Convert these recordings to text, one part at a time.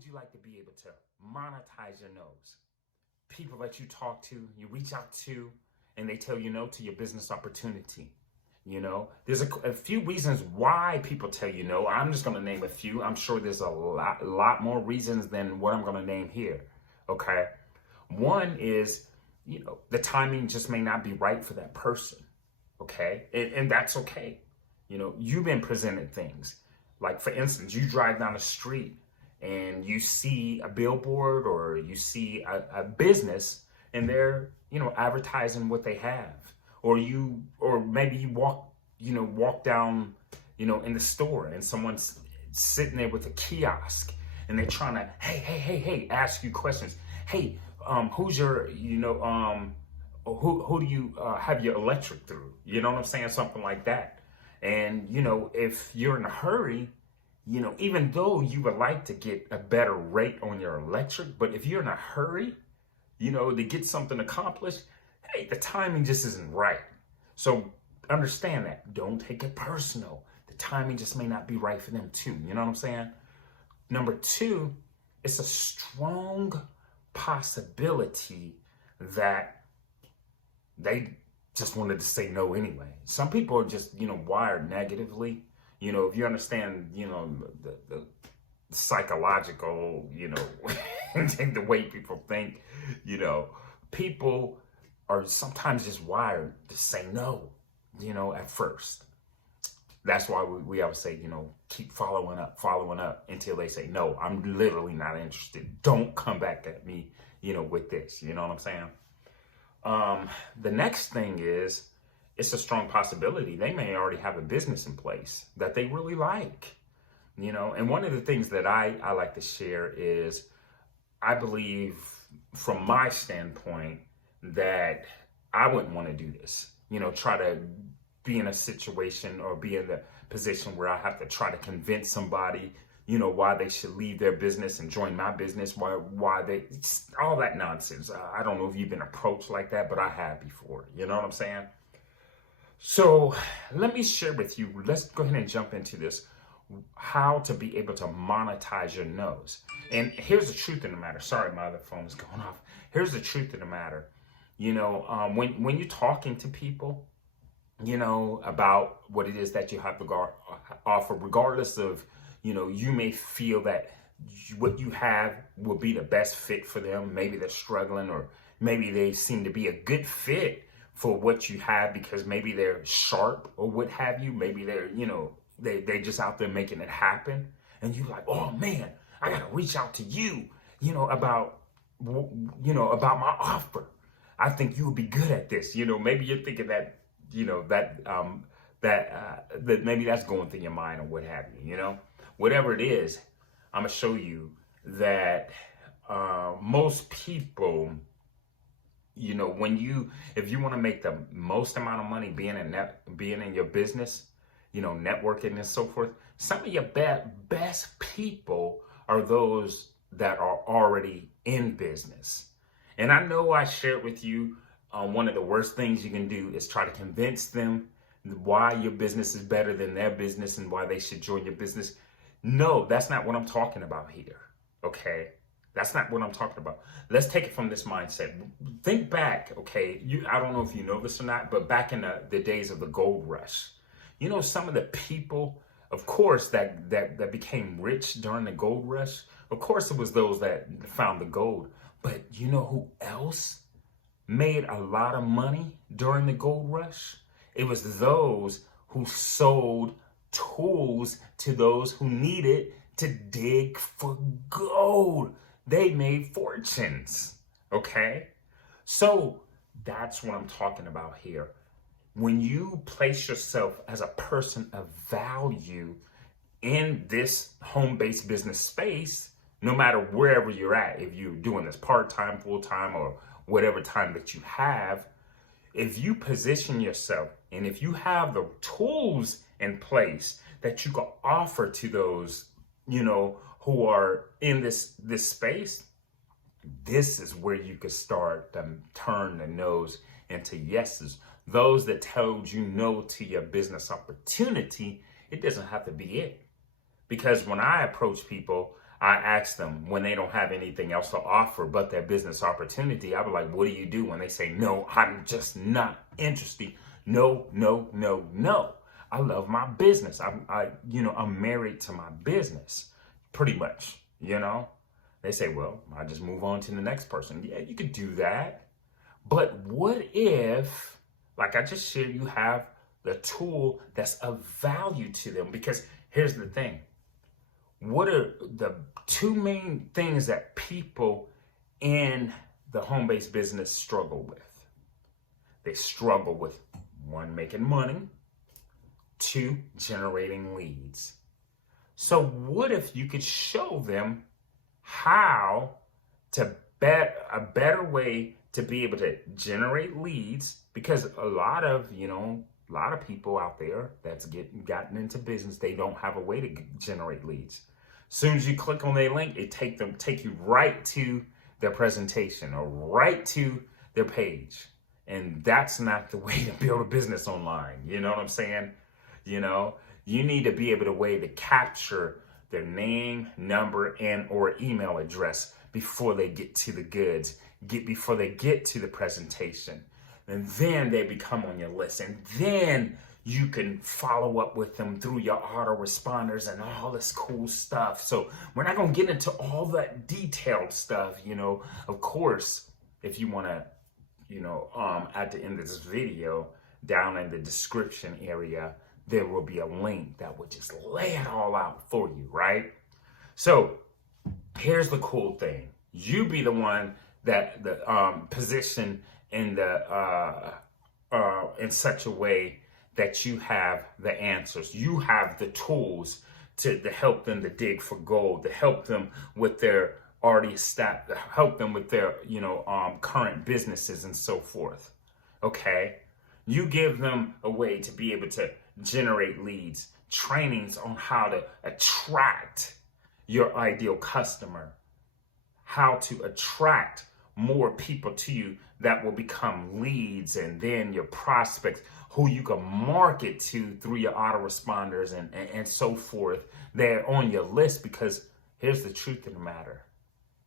would you like to be able to monetize your no's? People that you talk to, you reach out to, and they tell you no to your business opportunity. There's a few reasons why people tell you no. I'm just going to name a few. I'm sure there's a lot more reasons than what I'm going to name here. Okay. One is, the timing just may not be right for that person. Okay. And that's okay. You've been presented things. Like, for instance, you drive down the street and you see a billboard or you see a business and they're, advertising what they have. Or maybe you walk down, in the store and someone's sitting there with a kiosk and they're trying to, hey, ask you questions. Hey, who's your, who do you have your electric through? You know what I'm saying? Something like that. And, if you're in a hurry, even though you would like to get a better rate on your electric, but if you're in a hurry, to get something accomplished, hey, the timing just isn't right. So understand that. Don't take it personal. The timing just may not be right for them too. You know what I'm saying? Number two, it's a strong possibility that they just wanted to say no anyway. Some people are just, wired negatively. If you understand, the psychological, the way people think, people are sometimes just wired to say no, at first. That's why we always say, keep following up until they say, no, I'm literally not interested. Don't come back at me, with this. You know what I'm saying? The next thing is, it's a strong possibility they may already have a business in place that they really like, and one of the things that I like to share is, I believe from my standpoint that I wouldn't want to do this, try to be in a situation or be in the position where I have to try to convince somebody, why they should leave their business and join my business, why they, all that nonsense. I don't know if you've been approached like that, but I have before. You know what I'm saying? So let me share with you, let's go ahead and jump into this, how to be able to monetize your no's. And here's the truth of the matter. Sorry, my other phone is going off. Here's the truth of the matter. When you're talking to people, about what it is that you have to offer, regardless of, you may feel that what you have will be the best fit for them. Maybe they're struggling, or maybe they seem to be a good fit for what you have because maybe they're sharp or what have you. Maybe they're, they're just out there making it happen. And you're like, oh man, I got to reach out to you, about my offer. I think you would be good at this. Maybe you're thinking that, that maybe that's going through your mind or what have you, whatever it is. I'm going to show you that most people, if you want to make the most amount of money being in your business, networking and so forth, some of your best people are those that are already in business. And I know I shared with you, one of the worst things you can do is try to convince them why your business is better than their business and why they should join your business. No, that's not what I'm talking about here. Okay. That's not what I'm talking about. Let's take it from this mindset. Think back, okay? I don't know if you know this or not, but back in the days of the gold rush, some of the people, of course, that became rich during the gold rush, of course, it was those that found the gold. But you know who else made a lot of money during the gold rush? It was those who sold tools to those who needed to dig for gold. They made fortunes, okay? So that's what I'm talking about here. When you place yourself as a person of value in this home-based business space, no matter wherever you're at, if you're doing this part-time, full-time, or whatever time that you have, if you position yourself and if you have the tools in place that you can offer to those, who are in this space, this is where you could start to turn the no's into yeses. Those that told you no to your business opportunity, it doesn't have to be it. Because when I approach people, I ask them when they don't have anything else to offer but their business opportunity. I be like, what do you do? When they say, no, I'm just not interested. No, no, no, no. I love my business. I'm married to my business pretty much, They say, well, I just move on to the next person. Yeah, you could do that. But what if, like I just shared, you have the tool that's of value to them? Because here's the thing. What are the two main things that people in the home-based business struggle with? They struggle with, one, making money, two, generating leads. So what if you could show them how to a better way to be able to generate leads? Because a lot of people out there that's gotten into business, they don't have a way to generate leads. As soon as you click on their link, it take you right to their presentation or right to their page. And that's not the way to build a business online. You know what I'm saying? You need to be able to capture their name, number, and or email address before they get to the goods, before they get to the presentation. And then they become on your list. And then you can follow up with them through your autoresponders and all this cool stuff. So we're not going to get into all that detailed stuff, Of course, if you want to, at the end of this video, down in the description area, there will be a link that will just lay it all out for you, right? So here's the cool thing. You be the one that the position in in such a way that you have the answers. You have the tools to help them to dig for gold, to help them with their help them with their current businesses and so forth. Okay, you give them a way to be able to generate leads, trainings on how to attract your ideal customer, how to attract more people to you that will become leads, and then your prospects who you can market to through your autoresponders and so forth. They're on your list because here's the truth of the matter.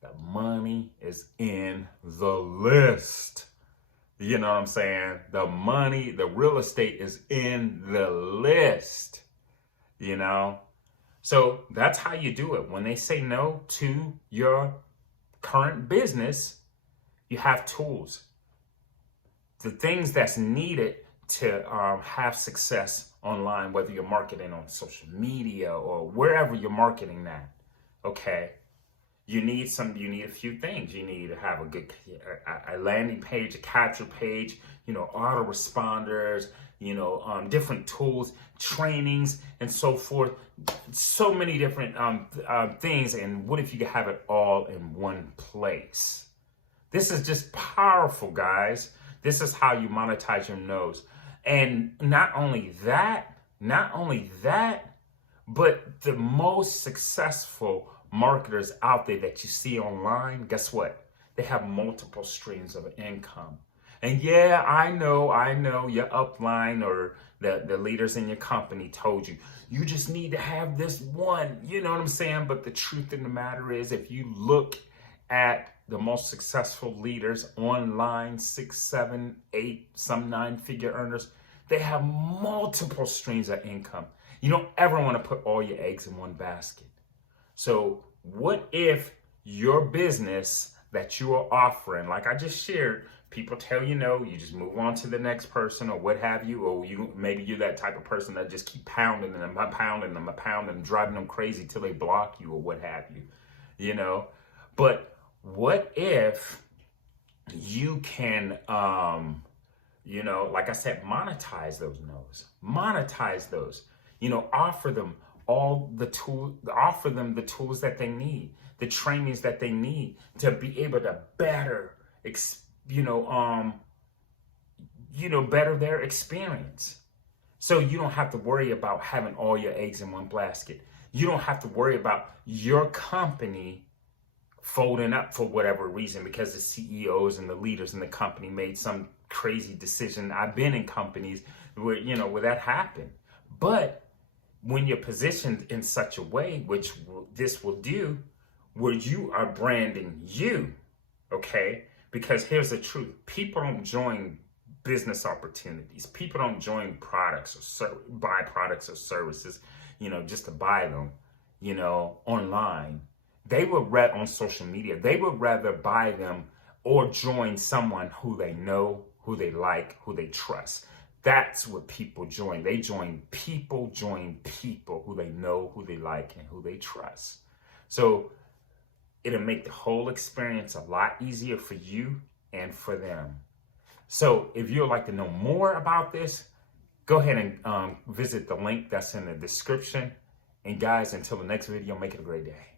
The money is in the list. You know what I'm saying? The money, the real estate is in the list, So that's how you do it. When they say no to your current business, you have tools. The things that's needed to have success online, whether you're marketing on social media or wherever you're marketing that, okay? You need a few things. You need to have a landing page, a capture page, autoresponders, different tools, trainings, and so forth. So many different things. And what if you could have it all in one place? This is just powerful, guys. This is how you monetize your no's. And not only that, but the most successful marketers out there that you see online, guess what? They have multiple streams of income. And yeah, I know your upline or the leaders in your company told you, you just need to have this one, you know what I'm saying? But the truth of the matter is, if you look at the most successful leaders online, 6, 7, 8, some 9-figure earners, they have multiple streams of income. You don't ever want to put all your eggs in one basket. So what if your business that you are offering, like I just shared, people tell you no, you just move on to the next person or what have you, or maybe you're that type of person that just keep pounding them, driving them crazy till they block you or what have you, But what if you can, like I said, monetize those no's, monetize those, offer them offer them the tools that they need, the trainings that they need to be able to better, better their experience. So you don't have to worry about having all your eggs in one basket. You don't have to worry about your company folding up for whatever reason because the CEOs and the leaders in the company made some crazy decision. I've been in companies where that happened. But when you're positioned in such a way, which this will do, where you are branding you, okay? Because here's the truth. People don't join business opportunities. People don't join products or buy products or services, just to buy them, online. They would rather on social media, they would rather buy them or join someone who they know, who they like, who they trust. That's what people join. They join people who they know, who they like, and who they trust. So it'll make the whole experience a lot easier for you and for them. So if you'd like to know more about this, go ahead and visit the link that's in the description. And guys, until the next video, make it a great day.